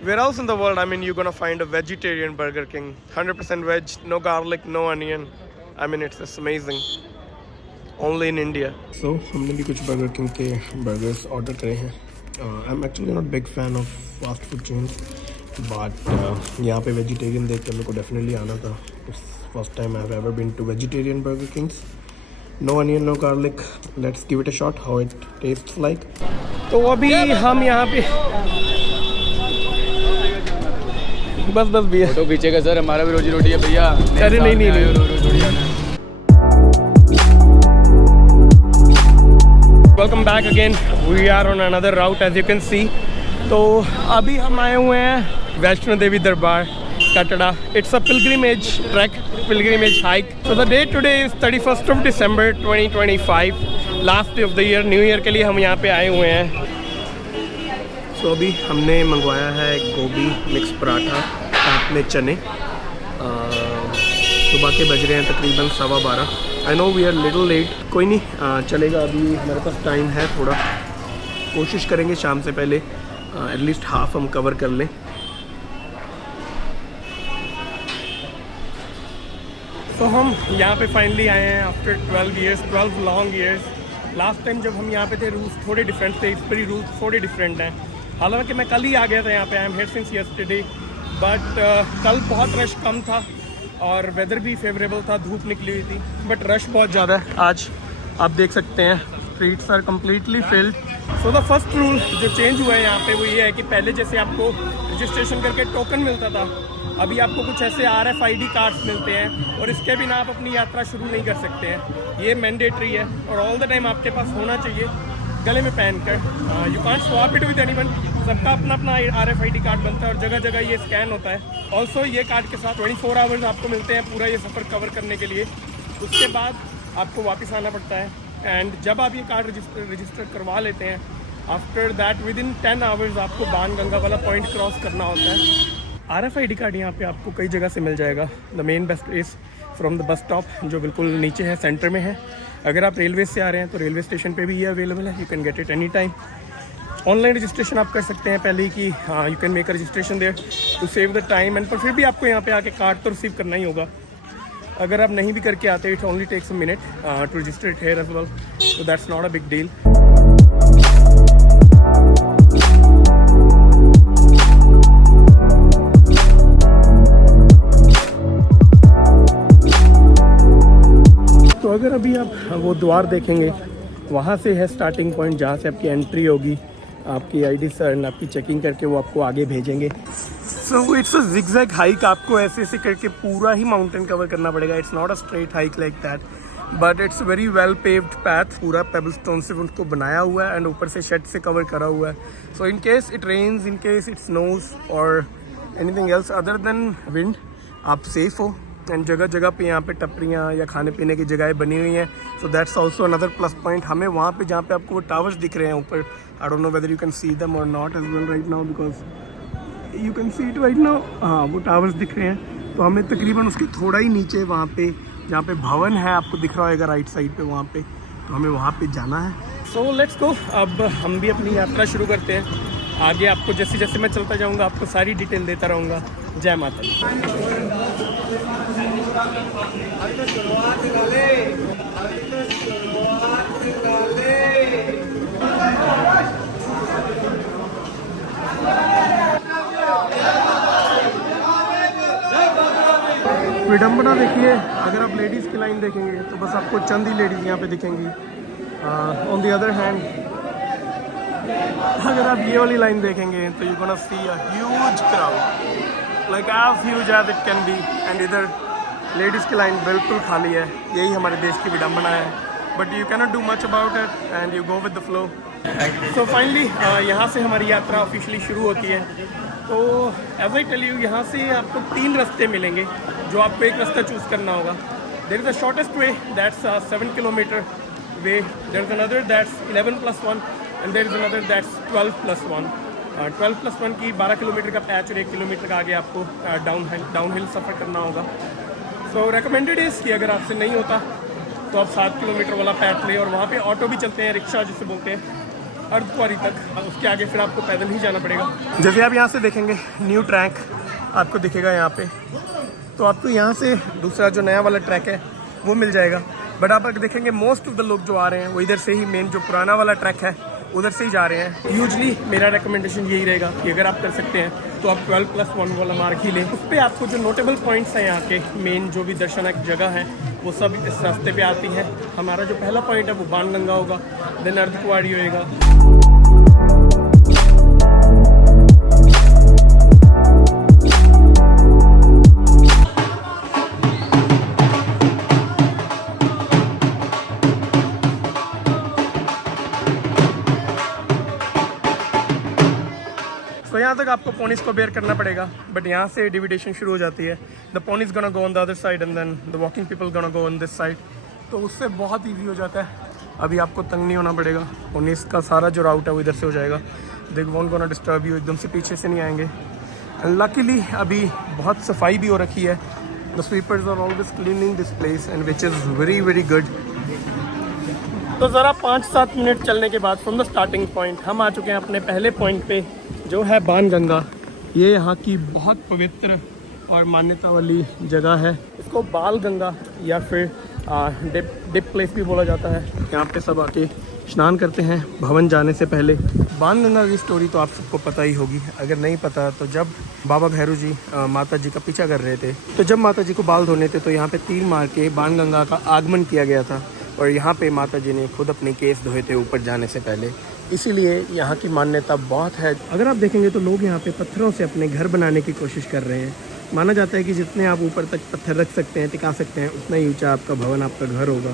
where else in the world, I mean, you're gonna find a vegetarian Burger King, 100% veg, no garlic, no onion. I mean, it's amazing. Only in India. So, हमने भी कुछ Burger King के burgers order करे हैं. I'm actually not big fan of fast food chains, but यहाँ पे vegetarian देख के मेरे को definitely आना था. It's first time I've ever been to vegetarian Burger Kings. No onion, no garlic. Let's give it a shot. How it tastes like. तो अभी हम यहाँ पे बस भैया फोटो खींचेगा सर, हमारा भी रोजी रोटी है भैया। अरे नहीं welcome back again, we are on another route as you can see. तो अभी हम आए हुए हैं वैष्णो देवी दरबार Katra. It's a pilgrimage track, pilgrimage hike. So the day today is 31st of December 2025, last day of the year. New year के लिए हम यहाँ पे आए हुए हैं। सो अभी हमने मंगवाया है गोभी मिक्स पराठा, साथ में चने। सुबह के बज रहे हैं तकरीबन 12:15। I know we are little late, कोई नहीं, चलेगा। अभी हमारे पास टाइम है थोड़ा, कोशिश करेंगे शाम से पहले एटलीस्ट हाफ हम कवर कर लें। तो हम यहाँ पे फाइनली आए हैं after 12 long years. Last time जब हम यहाँ पे थे रूल्स थोड़े डिफरेंट थे, इस पर रूल्स थोड़े डिफरेंट हैं। हालांकि मैं कल ही आ गया था यहाँ पे, I am here since yesterday, but कल बहुत रश कम था और वेदर भी फेवरेबल था, धूप निकली हुई थी, बट रश बहुत ज़्यादा है आज। आप देख सकते हैं streets are completely filled. So the first rule जो चेंज हुआ है यहाँ पे वो ये है कि पहले जैसे आपको रजिस्ट्रेशन करके टोकन मिलता था, अभी आपको कुछ ऐसे RFID कार्ड्स मिलते हैं और इसके बिना आप अपनी यात्रा शुरू नहीं कर सकते हैं। ये मैंडेटरी है और ऑल द टाइम आपके पास होना चाहिए गले में पहन कर। You can't swap it with anyone, सबका अपना अपना RFID कार्ड बनता है और जगह जगह ये स्कैन होता है। ऑल्सो ये कार्ड के साथ 24 आवर्स आपको मिलते हैं पूरा ये सफ़र कवर करने के लिए। उसके बाद आपको वापस आना पड़ता है, एंड जब आप ये कार्ड रजिस्टर करवा लेते हैं, after that with in 10 hours आपको बाणगंगा वाला पॉइंट क्रॉस करना होता है। RFID कार्ड यहाँ पे आपको कई जगह से मिल जाएगा। The main best is from the bus stop, जो बिल्कुल नीचे है, सेंटर में है। अगर आप रेलवे से आ रहे हैं तो रेलवे स्टेशन पे भी ये अवेलेबल है, you can get it any time. Online registration आप कर सकते हैं पहले ही कि हाँ, you can make a registration there to save the time, and पर फिर भी आपको यहाँ पे आके कार्ड तो रिसीव करना ही होगा। अगर आप नहीं भी करके आते, it only takes a minute to register it here as well, so that's not a big deal. तो अगर अभी आप वो द्वार देखेंगे, वहाँ से है स्टार्टिंग पॉइंट जहाँ से आपकी एंट्री होगी। आपकी ID सर आपकी चेकिंग करके वो आपको आगे भेजेंगे। So it's a zigzag hike, आपको ऐसे ऐसे करके पूरा ही माउंटेन कवर करना पड़ेगा। It's not a straight hike like that, but it's very well paved path, पूरा पेबल स्टोन से उनको बनाया हुआ है एंड ऊपर से शेड से कवर करा हुआ है। So in case it rains, in case it snows और anything else other than wind, आप सेफ हो। एंड जगह जगह पे यहाँ पे टपरियाँ या खाने पीने की जगहें बनी हुई हैं, so that's also another plus point. हमें वहाँ पे जहाँ पे आपको वो टावर्स दिख रहे हैं ऊपर, I don't know whether you can see them और not as well right now, because you can see it right now. हाँ, वो टावर्स दिख रहे हैं, तो हमें तकरीबन उसके थोड़ा ही नीचे वहाँ पे जहाँ पे भवन है आपको दिख रहा होगा राइट साइड पे, वहाँ पे, तो हमें वहाँ पे जाना है। So let's go. अब हम भी अपनी यात्रा शुरू करते हैं। आगे आपको जैसे जैसे मैं चलता जाऊँगा आपको सारी डिटेल देता रहूँगा। जय माता दी। विडम्बना देखिए, अगर आप लेडीज़ की लाइन देखेंगे तो बस आपको चंद ही लेडीज़ यहाँ पे दिखेंगी। ऑन द अदर हैंड अगर आप ये वाली लाइन देखेंगे तो you gonna see a huge crowd, like as huge as it can be, and इधर लेडीज़ की लाइन बिल्कुल खाली है। यही हमारे देश की विडम्बना है, but you cannot do much about it and you go with the flow. So finally यहाँ से हमारी यात्रा ऑफिशियली शुरू होती है। तो एज आई टेल यू, यहाँ से आपको 3 रास्ते मिलेंगे, जो आपको एक रास्ता चूज़ करना होगा। There is the shortest way, that's 7 kilometre way. There is another that's 11+1 and there is another that's 12+1। 12+1 की 12 किलोमीटर का पैच और 1 किलोमीटर का आगे आपको डाउन हिल सफ़र करना होगा। सो रेकमेंडेड इज़ कि अगर आपसे नहीं होता तो आप 7 किलोमीटर वाला पैच लें, और वहाँ पे ऑटो भी चलते हैं, रिक्शा जिसे बोलते हैं, अर्धकुंवारी तक, उसके आगे फिर आपको पैदल ही जाना पड़ेगा। जैसे आप यहाँ से देखेंगे न्यू ट्रैक आपको दिखेगा यहाँ पे, तो आपको यहाँ से दूसरा जो नया वाला ट्रैक है वो मिल जाएगा। बट आप अगर देखेंगे मोस्ट ऑफ द लोग जो आ रहे हैं वो इधर से ही, मेन जो पुराना वाला ट्रैक है उधर से ही जा रहे हैं। यूजली मेरा रिकमेंडेशन यही रहेगा कि अगर आप कर सकते हैं तो आप 12+1 वाला मार्ग ही लें। उस पर आपको जो नोटेबल पॉइंट्स हैं यहाँ के, मेन जो भी दर्शनीय जगह है वो सब इस रास्ते पे आती हैं। हमारा जो पहला पॉइंट है वो बाणगंगा होगा, देन अर्धकुंवारी होएगा। तो यहाँ तक आपको पोनीज को बेयर करना पड़ेगा, बट यहाँ से डिविडेशन शुरू हो जाती है। The ponies gonna go on the other side and then the walking people gonna go on this side. तो उससे बहुत इजी हो जाता है, अभी आपको तंग नहीं होना पड़ेगा। पोनीज का सारा जो राउट है वो इधर से हो जाएगा। They won't gonna disturb you, एकदम से पीछे से नहीं आएंगे। एंड लकीली अभी बहुत सफाई भी हो रखी है। The sweepers are always cleaning this place and which is very very good. तो ज़रा 5-7 मिनट चलने के बाद फ्रॉम द स्टार्टिंग पॉइंट हम आ चुके हैं अपने पहले पॉइंट पे, जो है बाणगंगा। ये यहाँ की बहुत पवित्र और मान्यता वाली जगह है। इसको बाल गंगा या फिर डिप प्लेस भी बोला जाता है। यहाँ पे सब आके स्नान करते हैं भवन जाने से पहले। बाणगंगा की स्टोरी तो आप सबको पता ही होगी, अगर नहीं पता तो जब बाबा भैरू जी माता जी का पीछा कर रहे थे, तो जब माता जी को बाल धोने थे तो यहाँ पे तीर मार के बाणगंगा का आगमन किया गया था। और यहाँ पे माता जी ने खुद अपने केस धोए थे ऊपर जाने से पहले, इसीलिए यहाँ की मान्यता बहुत है। अगर आप देखेंगे तो लोग यहाँ पे पत्थरों से अपने घर बनाने की कोशिश कर रहे हैं। माना जाता है कि जितने आप ऊपर तक पत्थर रख सकते हैं, टिका सकते हैं, उतना ही ऊंचा आपका भवन, आपका घर होगा।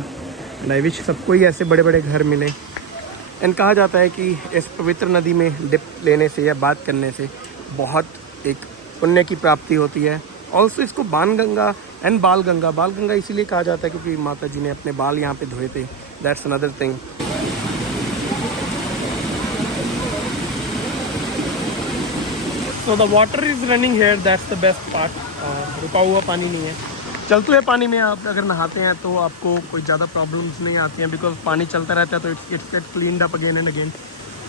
एंड आई विश सबको ही ऐसे बड़े बड़े घर मिले। एंड कहा जाता है कि इस पवित्र नदी में डिप लेने से या बात करने से बहुत एक पुण्य की प्राप्ति होती है। ऑल्सो इसको बाणगंगा एंड बालगंगा, बालगंगा इसीलिए कहा जाता है क्योंकि माता जी ने अपने बाल यहाँ पे धोए थे। That's another thing. So the water is running here, that's the best part. रुका हुआ पानी नहीं है। चलते हुए पानी में आप अगर नहाते हैं तो आपको कोई ज़्यादा प्रॉब्लम्स नहीं आती हैं, बिकॉज पानी चलता रहता है तो it's get cleaned up again and again.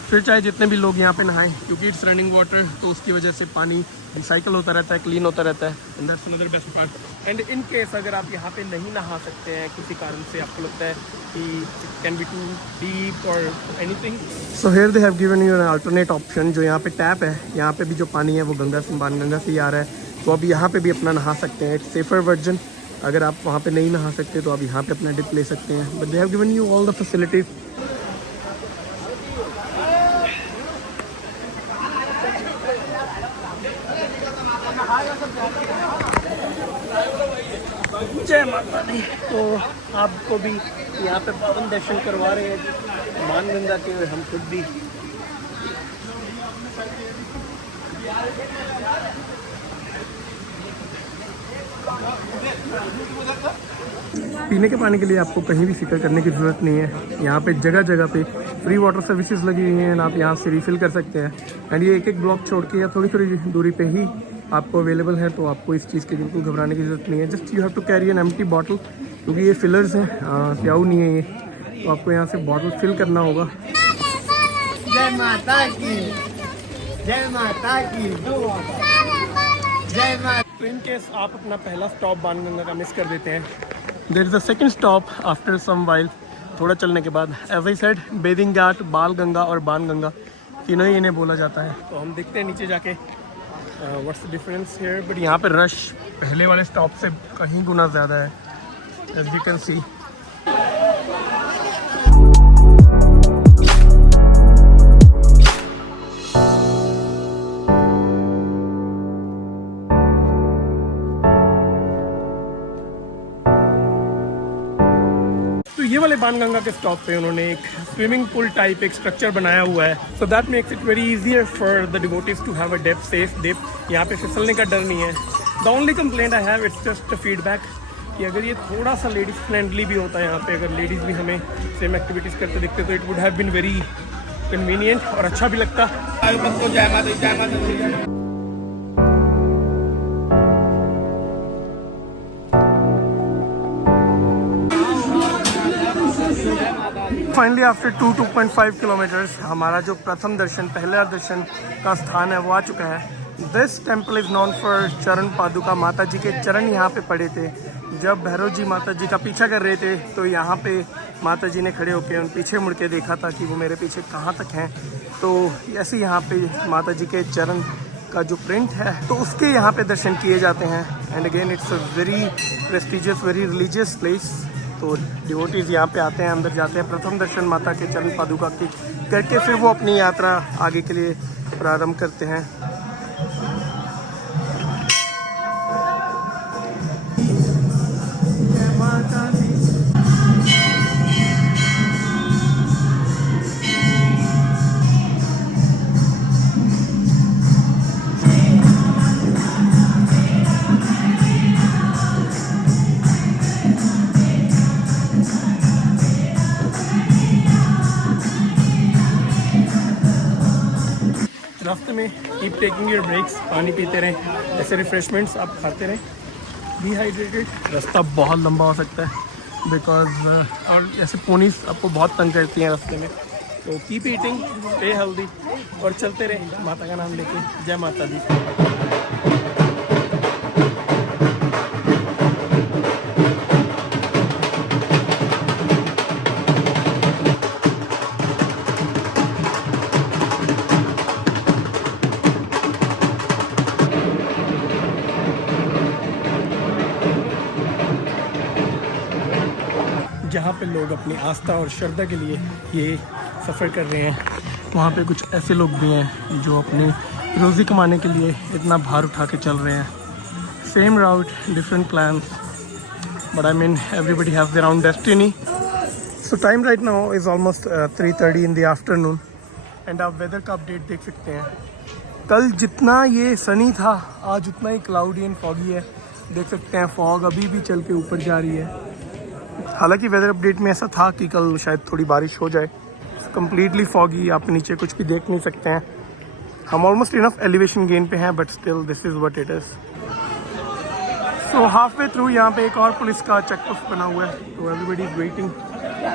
फिर चाहे जितने भी लोग यहाँ पे नहाएं, क्योंकि इट्स रनिंग वाटर, तो उसकी वजह से पानी रिसाइकल होता रहता है, क्लीन होता रहता है। And that's another best part. And in case अगर आप यहाँ पे नहीं नहा सकते हैं किसी कारण से, आपको लगता है कि it can be too deep और anything, so here they have given you an alternate option. जो यहाँ पे टैप है, यहाँ पे भी जो पानी है वो गंगा से, बाणगंगा से ही आ रहा है, तो अब यहाँ पे भी अपना नहा सकते हैं। It's safer version. अगर आप वहाँ पे नहीं नहा सकते तो आप यहाँ पे अपना डिप ले सकते हैं, but they have given you all the facilities. जय माता दी। तो आपको भी यहाँ पे पावन दर्शन करवा रहे हैं बाणगंगा के, हम खुद भी। पीने के पानी के लिए आपको कहीं भी फिक्र करने की ज़रूरत नहीं है। यहाँ पे जगह जगह पे फ्री वाटर सर्विसेज लगी हुई हैं, आप यहाँ से रिफ़िल कर सकते हैं। एंड ये एक एक ब्लॉक छोड़ के या थोड़ी थोड़ी दूरी पे ही आपको अवेलेबल है, तो आपको इस चीज़ की बिल्कुल घबराने की ज़रूरत नहीं है। Just you have to carry an empty bottle, क्योंकि ये फिलर्स हैं, प्याऊ नहीं है ये, तो आपको यहाँ से बॉटल फिल करना होगा। जय माता की, जय माता की, जय माता। तो इन केस आप अपना पहला स्टॉप बाणगंगा का मिस कर देते हैं, there is a second stop after some while, थोड़ा चलने के बाद। As I said, bathing ghat, Balganga और बाणगंगा तीनों ही इन्हें बोला जाता है। तो हम देखते हैं नीचे जाके what's the difference here. But यहाँ पे रश पहले वाले स्टॉप से कहीं गुना ज़्यादा है, एज वी कैन सी। ये वाले बाणगंगा के स्टॉप पे उन्होंने एक स्विमिंग पूल टाइप एक स्ट्रक्चर बनाया हुआ है, so that makes it very easier for the devotees to have a dip, safe dip. यहाँ पे फिसलने का डर नहीं है। The only complaint I have, it's just a feedback, कि अगर ये थोड़ा सा लेडीज़ फ्रेंडली भी होता है यहाँ पे, अगर लेडीज़ भी हमें सेम एक्टिविटीज़ करते दिखते तो it would have been very convenient और अच्छा भी लगता। फाइनली आफ्टर 2.5 किलोमीटर्स हमारा जो प्रथम दर्शन, पहला दर्शन का स्थान है वो आ चुका है। This temple is known for चरण पादुका। माता जी के चरण यहाँ पे पड़े थे। जब भैरव जी माता जी का पीछा कर रहे थे तो यहाँ पे माता जी ने खड़े होकर उन पीछे मुड़ के देखा था कि वो मेरे पीछे कहाँ तक हैं। तो ऐसे यहाँ पे माता जी के चरण का जो प्रिंट है तो उसके यहाँ पे दर्शन किए जाते हैं। And again it's a very prestigious, very religious place. तो डिवोटीज़ यहाँ पे आते हैं, अंदर जाते हैं, प्रथम दर्शन माता के चरण पादुका की करके फिर वो अपनी यात्रा आगे के लिए प्रारंभ करते हैं। रास्ते में कीप टेकिंग योर ब्रेक्स, पानी पीते रहें, ऐसे रिफ्रेशमेंट्स आप खाते रहें। डिहाइड्रेटेड रास्ता बहुत लंबा हो सकता है बिकॉज और ऐसे पोनीस आपको बहुत तंग करती हैं रास्ते में। तो कीप ईटिंग, स्टे हेल्दी और चलते रहें माता का नाम लेके। जय माता दी। जहाँ पे लोग अपनी आस्था और श्रद्धा के लिए ये सफ़र कर रहे हैं, वहाँ पे कुछ ऐसे लोग भी हैं जो अपनी रोज़ी कमाने के लिए इतना भार उठा के चल रहे हैं। Same route, different plans, but I mean everybody have their own destiny. So time right now is almost 3:30 in the afternoon and आप वेदर का अपडेट देख सकते हैं। कल जितना ये सनी था आज उतना ही क्लाउडी एंड फॉगी है। देख सकते हैं फॉग अभी भी चल के ऊपर जा रही है। हालांकि वेदर अपडेट में ऐसा था कि कल शायद थोड़ी बारिश हो जाए। कम्प्लीटली फॉगी, आप नीचे कुछ भी देख नहीं सकते हैं। हम ऑलमोस्ट इनफ एलिवेशन गेन पे हैं but still this is what it is. So half way through यहाँ पे एक और पुलिस का चेक पोस्ट बना हुआ है, तो everybody is waiting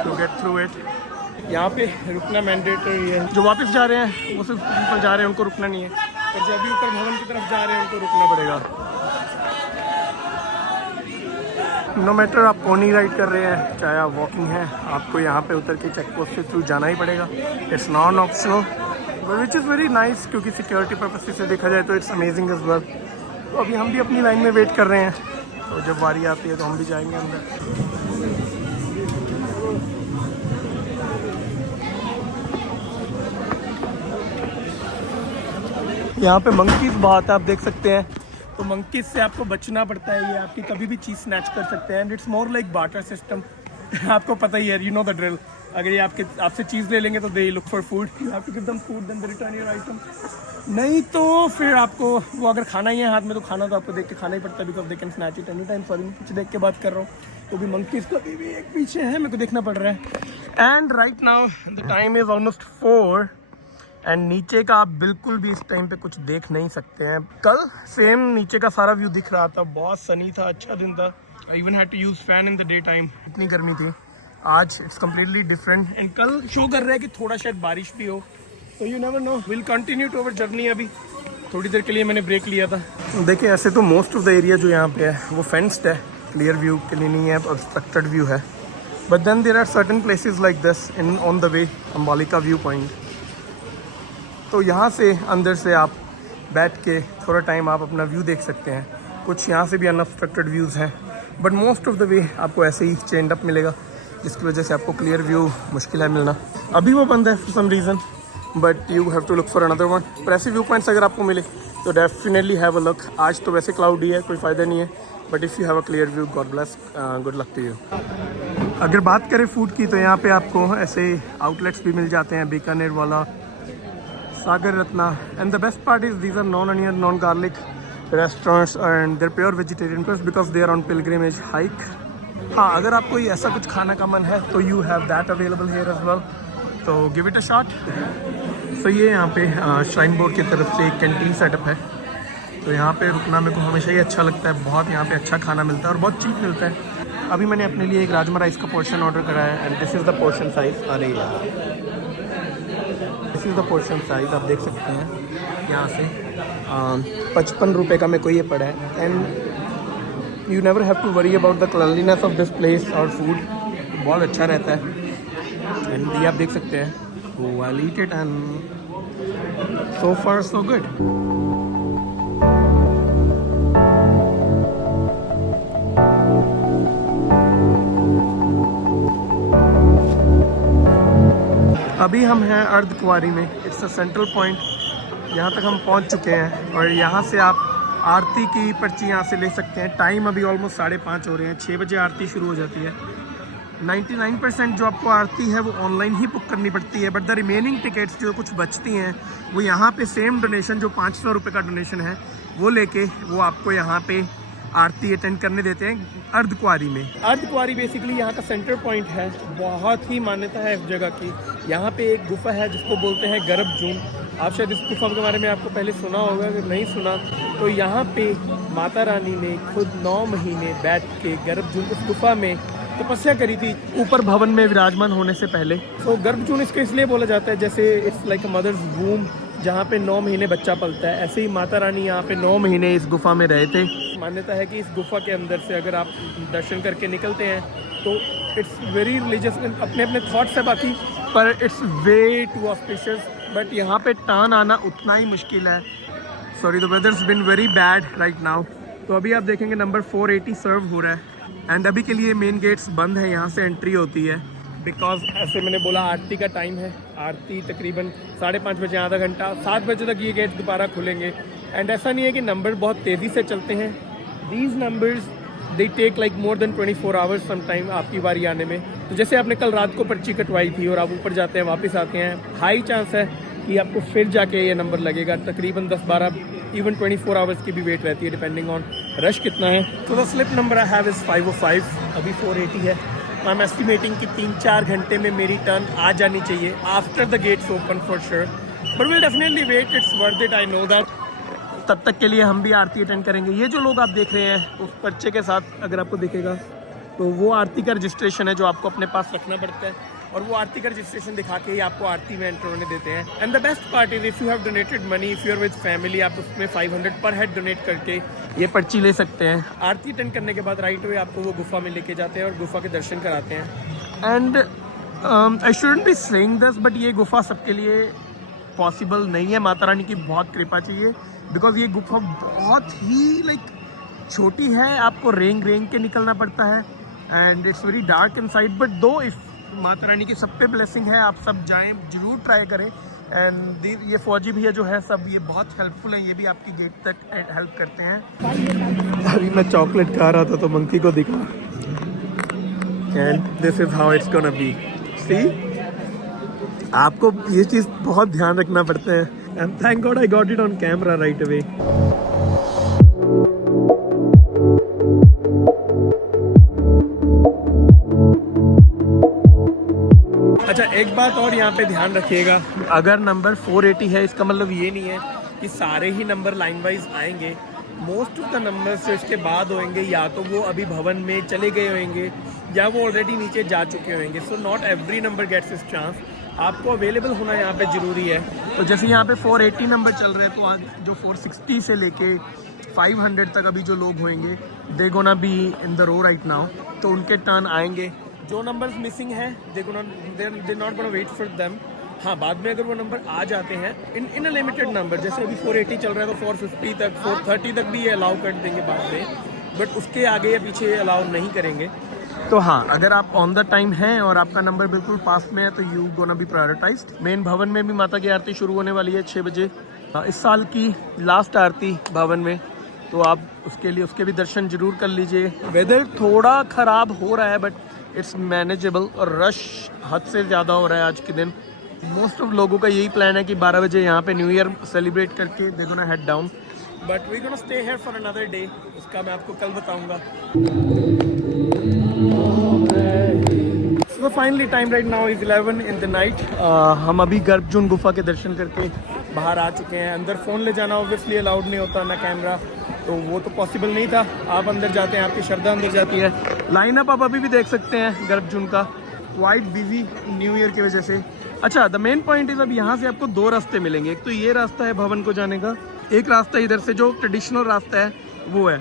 to get through it. यहाँ पे रुकना मैंडेटरी है। जो वापस जा रहे हैं वो सिर्फ ऊपर जा रहे हैं, उनको रुकना नहीं है, और जो अभी ऊपर भवन की तरफ जा रहे हैं उनको रुकना पड़ेगा। नो मैटर आप पोनी राइड कर रहे हैं चाहे आप वॉकिंग हैं, आपको यहाँ पे उतर के चेक पोस्ट से थ्रू जाना ही पड़ेगा। It's non optional which is very nice, क्योंकि सिक्योरिटी पर्पज से देखा जाए तो इट्स अमेजिंग एज वेल। तो अभी हम भी अपनी लाइन में वेट कर रहे हैं, तो जब बारी आती है तो हम भी जाएंगे अंदर। यहाँ पे मंकीज बहुत है, आप देख सकते हैं। तो मंकीज से आपको बचना पड़ता है, ये आपकी कभी भी चीज़ स्नैच कर सकते हैं। And it's more like barter system. आपको पता ही है, यू नो द ड्रिल। अगर ये आपसे चीज़ ले लेंगे तो they look for food, you have to give them food then they return your item. नहीं तो फिर आपको वो अगर खाना ही है हाथ में तो खाना तो आपको देख के खाना ही पड़ता है, because they can snatch it any time. Sorry, कुछ देख के बात कर रहा हूँ। तो भी मंकीज कभी भी एक पीछे है, मेरे को देखना पड़ रहा है। And right now the time is almost 4 and नीचे का आप बिल्कुल भी इस टाइम पे कुछ देख नहीं सकते हैं। कल सेम नीचे का सारा व्यू दिख रहा था, बहुत सनी था, अच्छा दिन था। I even had to use fan in the day time, इतनी गर्मी थी। आज इट्स कम्प्लीटली डिफरेंट एंड कल शो कर रहा है कि थोड़ा शायद बारिश भी हो, तो you never know. Will continue to our journey. अभी थोड़ी देर के लिए मैंने ब्रेक लिया था। देखिए ऐसे तो मोस्ट ऑफ द एरिया जो यहाँ पे है वो फेंस्ड है, क्लियर व्यू के लिए नहीं है, ऑब्स्ट्रक्टेड व्यू है। But then there are certain places like this in on the way Ambalika view point. तो यहाँ से अंदर से आप बैठ के थोड़ा टाइम आप अपना व्यू देख सकते हैं। कुछ यहाँ से भी अनऑब्स्ट्रक्टेड व्यूज़ हैं, but most of the way आपको ऐसे ही चेंड अप मिलेगा, जिसकी वजह से आपको क्लियर व्यू मुश्किल है मिलना। अभी वो बंद है for some reason, but you have to look for another one. पर ऐसे व्यू पॉइंट्स अगर आपको मिले तो डेफिनेटली हैव अ लुक। आज तो वैसे क्लाउडी है, कोई फ़ायदा नहीं है, but if you have a clear view, god bless, good luck to you. अगर बात करें फूड की तो यहाँ पे आपको ऐसे आउटलेट्स भी मिल जाते हैं, बीकानेर वाला, Sagar Ratna. And the best part is these are non onion, non garlic restaurants and they're pure vegetarian because they are on pilgrimage hike. हाँ, अगर आपको ऐसा कुछ खाना का मन है तो you have that available here as well, तो give it a shot. So ये यहाँ पे श्राइन बोर्ड की तरफ से एक कैंटीन सेटअप है, तो यहाँ पे रुकना मेरे को हमेशा ही अच्छा लगता है। बहुत यहाँ पे अच्छा खाना मिलता है और बहुत चीप मिलता है। अभी मैंने अपने लिए एक राजमा राइस का पोर्शन ऑर्डर करा है and this is the portion size. अरे यार, this is the portion size, आप देख सकते हैं यहाँ से 55 रुपये का मेरे को ये पड़ा है। And you never have to worry about the cleanliness of this place और फूड बहुत अच्छा रहता है। एंड ये आप देख सकते हैं, so I'll eat it and so far so good। अभी हम हैं अर्धकुंवारी में, इट्स अ सेंट्रल पॉइंट। यहाँ तक हम पहुँच चुके हैं और यहाँ से आप आरती की पर्ची यहाँ से ले सकते हैं। टाइम अभी ऑलमोस्ट 5:30 हो रहे हैं, 6 बजे आरती शुरू हो जाती है। 99% जो आपको आरती है वो ऑनलाइन ही बुक करनी पड़ती है, बट द रिमेनिंग टिकट्स जो कुछ बचती हैं वो यहाँ पे सेम डोनेशन जो 500 रुपये का डोनेशन है वो लेके वो आपको यहाँ पे आरती अटेंड करने देते हैं अर्धकुंवारी में। अर्धकुंवारी बेसिकली यहाँ का सेंटर पॉइंट है, बहुत ही मान्यता है इस जगह की। यहाँ पे एक गुफा है जिसको बोलते हैं गर्भजून। आप शायद इस गुफा के बारे में आपको पहले सुना होगा, अगर नहीं सुना तो यहाँ पे माता रानी ने खुद 9 महीने बैठ के गर्भजून उस गुफा में तपस्या करी थी, ऊपर भवन में विराजमान होने से पहले। तो गर्भजून इसको इसलिए बोला जाता है जैसे it's like a mother's womb, जहाँ पे 9 महीने बच्चा पलता है। ऐसे ही माता रानी यहाँ पे 9 महीने इस गुफा में रहे थे। मान्यता है कि इस गुफा के अंदर से अगर आप दर्शन करके निकलते हैं तो इट्स वेरी रिलीजियस, अपने अपने थॉट्स है बाकी, पर it's way too auspicious. But यहाँ पे टर्न आना उतना ही मुश्किल है। Sorry, the weather's been very bad right now. तो अभी आप देखेंगे नंबर 480 सर्व हो रहा है एंड अभी के लिए मेन गेट्स बंद है, यहाँ से एंट्री होती है बिकॉज ऐसे मैंने बोला आरती का टाइम है। आरती तकरीबन 5:30 बजे, आधा घंटा, 7 बजे तक ये गेट दोबारा खुलेंगे। एंड ऐसा नहीं है कि नंबर बहुत तेज़ी से चलते हैं। These numbers they take like more than 24 hours sometime आपकी बारी आने में। तो जैसे आपने कल रात को पर्ची कटवाई थी और आप ऊपर जाते हैं वापस आते हैं, हाई चांस है कि आपको फिर जाके ये नंबर लगेगा। तकरीबन 10-12 इवन 24 आवर्स की भी वेट रहती है डिपेंडिंग ऑन रश कितना है। तो the slip number I have is 505, अभी 480 है। आई एम एस्टिमेटिंग कि 3-4 घंटे में मेरी टर्न आ जानी चाहिए after the gates open for sure, but will definitely wait, it's worth it, I know that. तब तक के लिए हम भी आरती अटेंड करेंगे। ये जो लोग आप देख रहे हैं उस पर्चे के साथ अगर आपको दिखेगा तो वो आरती का रजिस्ट्रेशन है जो आपको अपने पास रखना पड़ता है और वो आरती का रजिस्ट्रेशन दिखा के ही आपको आरती में एंटर होने देते हैं। And the best part is if you have donated money, if you are with family, आप उसमें 500 पर हेड डोनेट करके ये पर्ची ले सकते हैं। आरती अटेंड करने के बाद राइट वे आपको वो गुफा में लेके जाते हैं और गुफा के दर्शन कराते हैं। And I shouldn't be saying this, but ये गुफा सबके लिए पॉसिबल नहीं है। माता रानी की बहुत कृपा चाहिए बिकॉज ये गुफा बहुत ही लाइक छोटी है, आपको रेंग के निकलना पड़ता है and it's very dark inside. But दो इफ माता रानी की सब पे ब्लेसिंग है, आप सब जाएं, जरूर ट्राई करें। एंड ये फौजी भैया जो है सब ये बहुत हेल्पफुल हैं, ये भी आपकी गेट तक हेल्प करते हैं। अभी मैं चॉकलेट खा रहा था तो मंकी को दिखा and this is how it's gonna be. See, आपको ये चीज़ बहुत ध्यान रखना पड़ता है and thank god I got it on camera right away. अच्छा, एक बात और यहाँ पे ध्यान रखिएगा, अगर नंबर 480 है इसका मतलब ये नहीं है कि सारे ही नंबर लाइन वाइज आएंगे। मोस्ट ऑफ द नंबर्स जो इसके बाद होंगे या तो वो अभी भवन में चले गए होंगे या वो ऑलरेडी नीचे जा चुके होंगे। So not every number gets this chance, आपको अवेलेबल होना यहाँ पे ज़रूरी है। तो जैसे यहाँ पे 480 नंबर चल रहे हैं तो आज जो 460 से लेके 500 तक अभी जो लोग होंगे they gonna be in the row right now, तो उनके टर्न आएंगे। जो नंबर्स मिसिंग हैं they not gonna wait for them. हाँ, बाद में अगर वो नंबर आ जाते हैं इन अ लिमिटेड नंबर, जैसे अभी 480 चल रहा है तो 450 तक, 430 तक भी ये अलाउ कर देंगे बाद में, बट उसके आगे या पीछे अलाउ नहीं करेंगे। तो हाँ, अगर आप ऑन द टाइम हैं और आपका नंबर बिल्कुल पास में है तो you gonna be prioritised. Main भवन में भी माता की आरती शुरू होने वाली है 6 बजे, इस साल की लास्ट आरती भवन में, तो आप उसके लिए उसके भी दर्शन जरूर कर लीजिए। वेदर थोड़ा ख़राब हो रहा है बट इट्स मैनेजेबल और रश हद से ज़्यादा हो रहा है आज के दिन। मोस्ट ऑफ लोगों का यही प्लान है कि 12 बजे यहाँ पे न्यू ईयर सेलिब्रेट करके they gonna head down, but we gonna stay here for another day, उसका मैं आपको कल बताऊँगा। So finally time right now is 11 in the night। हम अभी गर्भजून गुफा के दर्शन करके बाहर आ चुके हैं। अंदर फ़ोन ले जाना ऑब्वियसली अलाउड नहीं होता, ना कैमरा, तो वो तो पॉसिबल नहीं था। आप अंदर जाते हैं, आपकी श्रद्धा अंदर जाती है, लाइन अप आप अभी भी देख सकते हैं गर्भजून का, क्वाइट बिजी न्यू ईयर की वजह से। अच्छा, द मेन पॉइंट इज अब यहाँ से आपको दो रास्ते मिलेंगे। एक तो ये रास्ता है भवन को जाने का, एक रास्ता इधर से जो ट्रेडिशनल रास्ता है वो है।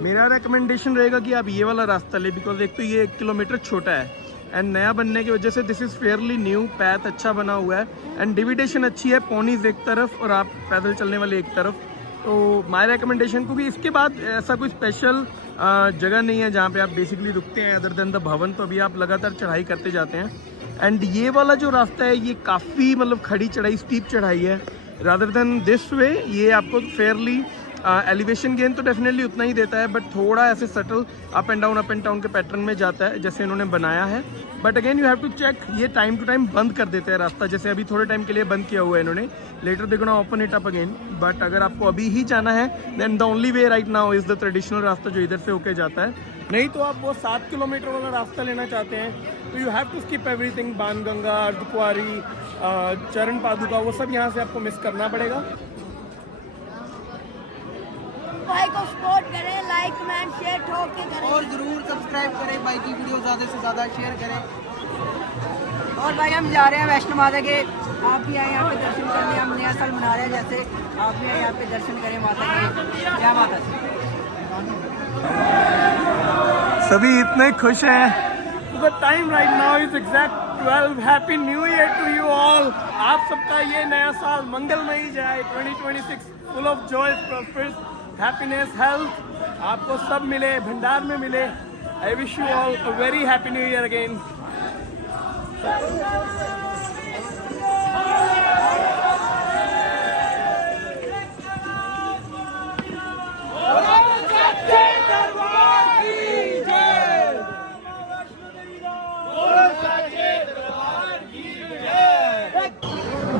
मेरा रिकमेंडेशन रहेगा कि आप ये वाला रास्ता ले, बिकॉज एक तो ये 1 किलोमीटर छोटा है एंड नया बनने की वजह से this is fairly new. Path अच्छा बना हुआ है एंड डिविडेशन अच्छी है, पोनीज एक तरफ और आप पैदल चलने वाले एक तरफ। तो माय रिकमेंडेशन, क्योंकि इसके बाद ऐसा कोई स्पेशल जगह नहीं है जहाँ पे आप बेसिकली रुकते हैं अदर देन द भवन, तो अभी आप लगातार चढ़ाई करते जाते हैं। एंड ये वाला जो रास्ता है ये काफ़ी मतलब खड़ी चढ़ाई, स्टीप चढ़ाई है रादर देन दिस वे। ये आपको फेयरली एलिवेशन गेन तो डेफिनेटली उतना ही देता है, बट थोड़ा ऐसे सटल अप एंड डाउन के पैटर्न में जाता है जैसे इन्होंने बनाया है। But again you have to check, ये टाइम टू टाइम बंद कर देते हैं रास्ता, जैसे अभी थोड़े टाइम के लिए बंद किया हुआ है इन्होंने, later they gonna open it up again. But अगर आपको अभी ही जाना है then the only way right now is the traditional रास्ता जो इधर से होके जाता है। नहीं तो आप वो 7 किलोमीटर वाला रास्ता लेना चाहते हैं तो you have to skip everything, Banganga, Ardhkuwari, Charan Paduka, वो सब यहाँ से आपको मिस करना पड़ेगा। भाई को सपोर्ट करें, लाइक कमेंट शेयर ठोक के करें और जरूर सब्सक्राइब करें, भाई की वीडियो ज़्यादा से ज़्यादा शेयर करें। और भाई हम जा रहे हैं वैष्णो माता के, आप भी आए यहाँ पे दर्शन करने, हम नया साल मना रहे हैं, जैसे आप भी आए यहाँ पे दर्शन करें माता के। जय माता दी। सभी इतने खुश हैं। The time right now is exact 12। Happy new year to you all. आप सबका ये नया साल मंगलमयी जाए। 2026 full of joy, prosperity, happiness, health आपको सब मिले, भंडार में मिले। I wish you all a very happy new year again.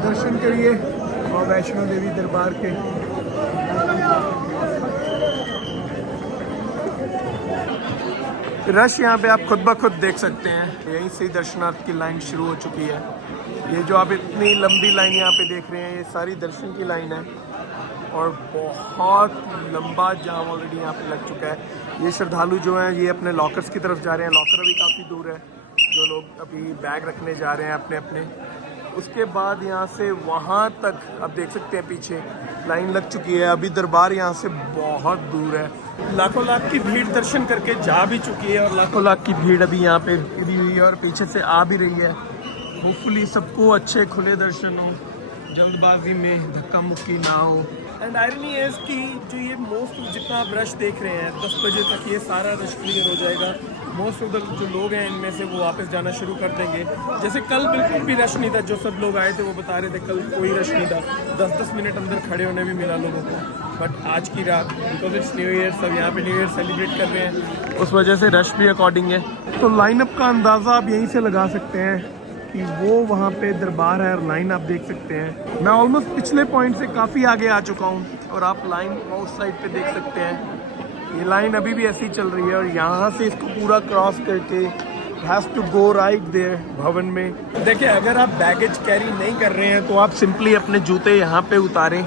दर्शन करिए माँ वैष्णो देवी दरबार के। रश यहाँ पे आप खुद ब खुद देख सकते हैं। यहीं से ही दर्शनार्थ की लाइन शुरू हो चुकी है। ये जो आप इतनी लंबी लाइन यहाँ पे देख रहे हैं ये सारी दर्शन की लाइन है और बहुत लंबा जाम ऑलरेडी यहाँ पे लग चुका है। ये श्रद्धालु जो हैं ये अपने लॉकर्स की तरफ जा रहे हैं। लॉकर अभी काफ़ी दूर है, जो लोग अभी बैग रखने जा रहे हैं अपने अपने। उसके बाद यहाँ से वहाँ तक आप देख सकते हैं पीछे लाइन लग चुकी है। अभी दरबार यहाँ से बहुत दूर है। लाखों लाख की भीड़ दर्शन करके जा भी चुकी है और लाखों लाख की भीड़ अभी यहाँ पे गिरी हुई है और पीछे से आ भी रही है। होपफुली सबको अच्छे खुले दर्शन हो, जल्दबाजी में धक्का मुक्की ना हो। एंड आयरनी है कि जो ये मोस्ट जितना आप रश देख रहे हैं 10 बजे तक ये सारा रश क्लियर हो जाएगा। मोस्ट ऑफ द जो लोग हैं इनमें से वो वापस जाना शुरू कर देंगे। जैसे कल बिल्कुल भी रश नहीं था, जो सब लोग आए थे वो बता रहे थे कल कोई रश नहीं था, 10-10 मिनट अंदर खड़े होने भी मिला लोगों को। बट आज की रात बिकॉज इट्स न्यू ईयर, सब यहाँ पे न्यू ईयर सेलिब्रेट कर रहे हैं, उस वजह से रश भी अकॉर्डिंग है। तो लाइनअप का अंदाज़ा आप यहीं से लगा सकते हैं कि वो वहाँ पे दरबार है और लाइन आप देख सकते हैं। मैं ऑलमोस्ट पिछले पॉइंट से काफ़ी आगे आ चुका हूँ और आप लाइन उस साइड पे देख सकते हैं। ये लाइन अभी भी ऐसी चल रही है और यहाँ से इसको पूरा क्रॉस करके has to go right there Bhawan में। देखिए, अगर आप बैगेज कैरी नहीं कर रहे हैं तो आप सिंपली अपने जूते यहाँ पे उतारें।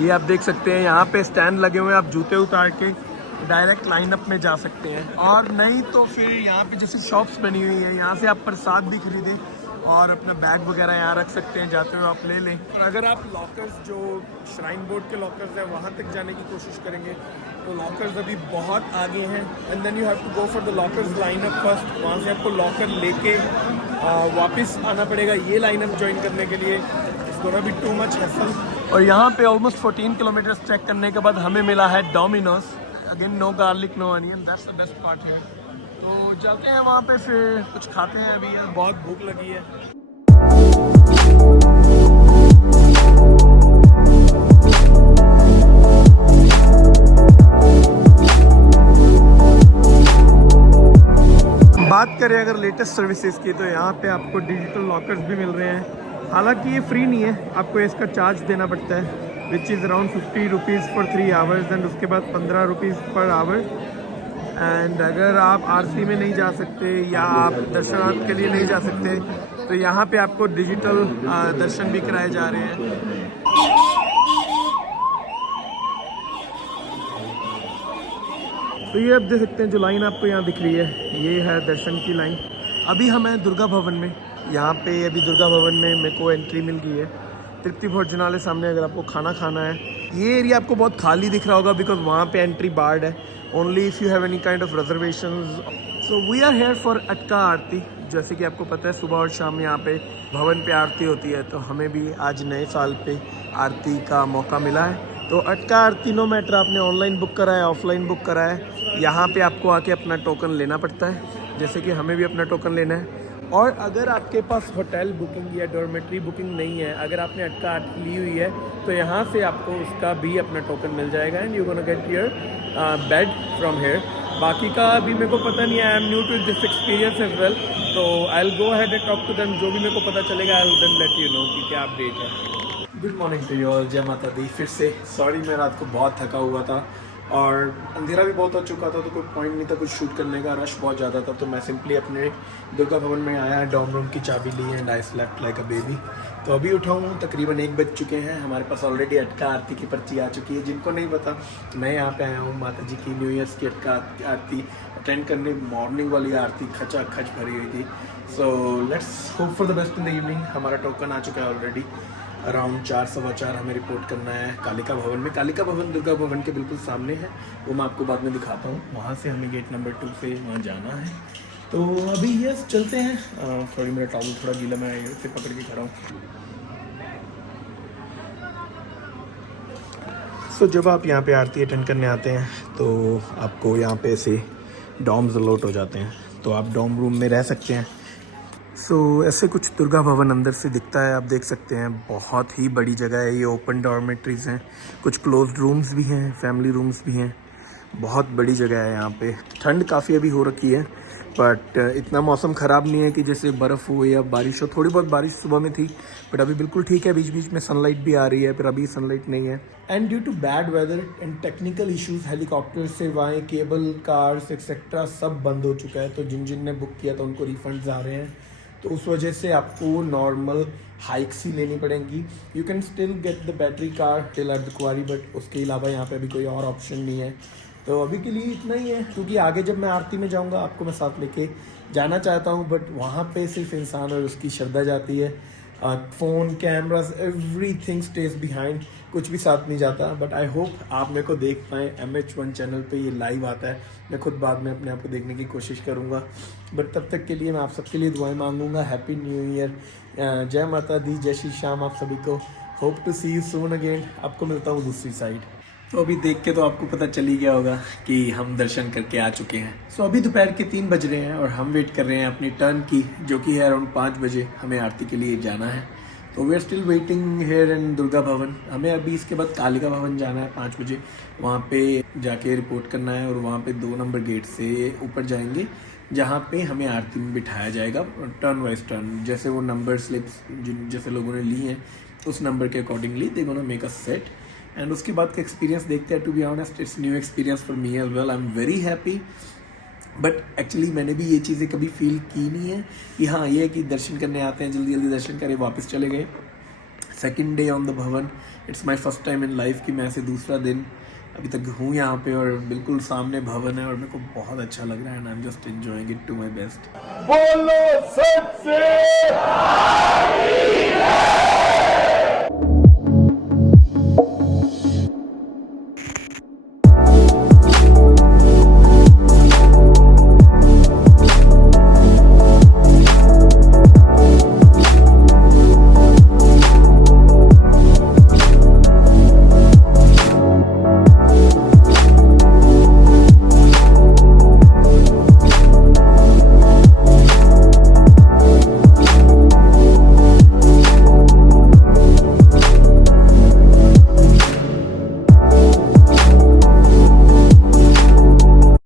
ये आप देख सकते हैं यहाँ पे स्टैंड लगे हुए हैं, आप जूते उतार के डायरेक्ट लाइनअप में जा सकते हैं। और नहीं तो फिर यहाँ पे जैसे शॉप्स बनी हुई हैं, यहाँ से आप प्रसाद भी खरीदें और अपना बैग वगैरह यहाँ रख सकते हैं, जाते हुए आप ले लें। और अगर आप लॉकर्स जो श्राइन बोर्ड के लॉकर्स हैं वहाँ तक जाने की कोशिश करेंगे तो लॉकर्स अभी बहुत आगे हैं। And then you have to go for the lockers lineup first. वहाँ से आपको लॉकर लेके वापस आना पड़ेगा ये लाइनअप ज्वाइन करने के लिए। It's gonna B too much hassle. और यहाँ पे ऑलमोस्ट 14 किलोमीटर ट्रैक करने के बाद हमें मिला है Domino's. Again no garlic no onion, that's the best part है। तो चलते हैं वहाँ पे, फिर कुछ खाते हैं। अभी यार बहुत भूख लगी है। बात करें अगर लेटेस्ट सर्विसेज की तो यहाँ पे आपको डिजिटल लॉकर्स भी मिल रहे हैं। हालांकि ये फ्री नहीं है, आपको इसका चार्ज देना पड़ता है, which is around 50 rupees for 3 hours and उसके बाद 15 रुपीज़ पर आवर। एंड अगर आप आरसी में नहीं जा सकते या आप दर्शनार्थ के लिए नहीं जा सकते तो यहाँ पे आपको डिजिटल दर्शन भी कराए जा रहे हैं। तो ये आप देख सकते हैं जो लाइन आपको यहाँ दिख रही है, ये है दर्शन की लाइन। अभी हम हैं दुर्गा भवन में। यहाँ पे अभी दुर्गा भवन में मेरे को एंट्री मिल गई है। तृप्ति भोजनालय सामने अगर आपको खाना खाना है, ये एरिया आपको बहुत खाली दिख रहा होगा बिकॉज वहाँ पे एंट्री बार्ड है, only if you have any kind of reservations. So we are here for Atka Aarti. जैसे कि आपको पता है सुबह और शाम यहाँ पे भवन पे आरती होती है, तो हमें भी आज नए साल पे आरती का मौका मिला है। तो अटका आरती नो मैटर आपने ऑनलाइन बुक करा है ऑफलाइन बुक करा है, यहाँ पे आपको आके अपना टोकन लेना पड़ता है, जैसे कि हमें भी अपना टोकन लेना है। और अगर आपके पास होटल बुकिंग या डॉर्मेट्री बुकिंग नहीं है, अगर आपने अटका आरती ली हुई है, तो यहाँ से आपको उसका भी अपना टोकन मिल जाएगा and you gonna get your bed from here. बाकी का अभी मेरे को पता नहीं है, I am new to this experience as well, तो I will go ahead and talk to them. जो भी मेरे को पता चलेगा I will then let you know कि क्या अपडेट है। Good morning to you all, जय माता दी। फिर से सॉरी, मैं रात को बहुत थका हुआ था और अंधेरा भी बहुत हो चुका था, तो कोई पॉइंट नहीं था कुछ शूट करने का, रश बहुत ज़्यादा था। तो मैं सिंपली अपने दुर्गा भवन में आया, डॉर्म रूम की चाबी ली and I slept like a baby. तो अभी उठा हूँ, तकरीबन 1 बज चुके हैं। हमारे पास ऑलरेडी अटका आरती की पर्ची आ चुकी है। जिनको नहीं पता, मैं यहाँ पे आया हूँ माता जी की न्यू ईयर्स की अटका आरती अटेंड करने। मॉर्निंग वाली आरती खचा खच भरी हुई थी। So let's hope for the best in the evening. हमारा टोकन आ चुका है ऑलरेडी। अराउंड 4 सवा 4 हमें रिपोर्ट करना है कालिका भवन में। कालिका भवन दुर्गा भवन के बिल्कुल सामने है, वो मैं आपको बाद में दिखाता हूँ। वहाँ से हमें गेट नंबर 2 से वहाँ जाना है। तो अभी यस चलते हैं। थोड़ी मेरा टॉवल थोड़ा गीला, मैं इसे पकड़ के खड़ा हूँ। सो जब आप यहाँ पे आरती अटेंड करने आते हैं तो आपको यहाँ पे से डॉम्स अलॉट हो जाते हैं, तो आप डॉम रूम में रह सकते हैं। सो ऐसे कुछ दुर्गा भवन अंदर से दिखता है, आप देख सकते हैं। बहुत ही बड़ी जगह है ये। ओपन डॉर्मेट्रीज़ हैं, कुछ क्लोज्ड रूम्स भी हैं, फैमिली रूम्स भी हैं। बहुत बड़ी जगह है यहाँ पे। ठंड काफ़ी अभी हो रखी है, बट इतना मौसम ख़राब नहीं है कि जैसे बर्फ़ हो या बारिश हो। थोड़ी बहुत बारिश सुबह में थी, बट अभी बिल्कुल ठीक है। बीच बीच में सनलाइट भी आ रही है, फिर अभी सनलाइट नहीं है। And due to bad weather and technical issues, helicopter सेवाएँ, केबल कार्स एक्सेट्रा सब बंद हो चुका है। तो जिन जिन ने बुक किया था उनको रिफंड्स आ रहे हैं, तो उस वजह से आपको नॉर्मल हाइक्स ही लेनी पड़ेंगी। You can still get the battery car till at the कुआरी, बट उसके अलावा यहाँ पे अभी कोई और ऑप्शन नहीं है। तो अभी के लिए इतना ही है, क्योंकि आगे जब मैं आरती में जाऊँगा आपको मैं साथ लेके जाना चाहता हूँ, बट वहाँ पे सिर्फ इंसान और उसकी श्रद्धा जाती है। Phone, cameras, everything stage behind, कुछ भी साथ नहीं जाता। बट आई होप आप मेरे को देख पाएँ। MH1 चैनल पे ये लाइव आता है। मैं खुद बाद में अपने आप को देखने की कोशिश करूँगा, बट तब तक के लिए मैं आप सबके लिए दुआएं मांगूंगा। हैप्पी न्यू ईयर, जय माता दी, जय श्री श्याम आप सभी को। Hope to see you soon again. आपको मिलता हूँ दूसरी साइड। तो अभी देख के तो आपको पता चल ही गया होगा कि हम दर्शन करके आ चुके हैं। सो अभी दोपहर के 3 बज रहे हैं और हम वेट कर रहे हैं अपनी टर्न की, जो कि है अराउंड 5 बजे हमें आरती के लिए जाना है। तो we are still waiting here in Durga Bhawan. हमें अभी इसके बाद कालिका भवन जाना है 5 बजे। वहाँ पे जाके रिपोर्ट करना है और वहाँ पे 2 नंबर गेट से ऊपर जाएंगे, जहाँ पे हमें आरती में बिठाया जाएगा टर्न वाइज टर्न। जैसे वो नंबर स्लिप्स जैसे लोगों ने ली हैं, उस नंबर के accordingly they gonna make a set. एंड उसके बाद का एक्सपीरियंस देखते हैं। To be honest, it's new experience for me as well. I am very happy, but actually मैंने भी ये चीज़ें कभी फील की नहीं है कि हाँ ये है कि दर्शन करने आते हैं, जल्दी जल्दी दर्शन करें, वापस चले गए। सेकेंड डे ऑन द भवन, it's my first time in life कि मैं ऐसे दूसरा दिन अभी तक हूँ यहाँ पे, और बिल्कुल सामने भवन है और मेरे को बहुत अच्छा लग रहा है। And I am just enjoying it to my best. बोलो सबसे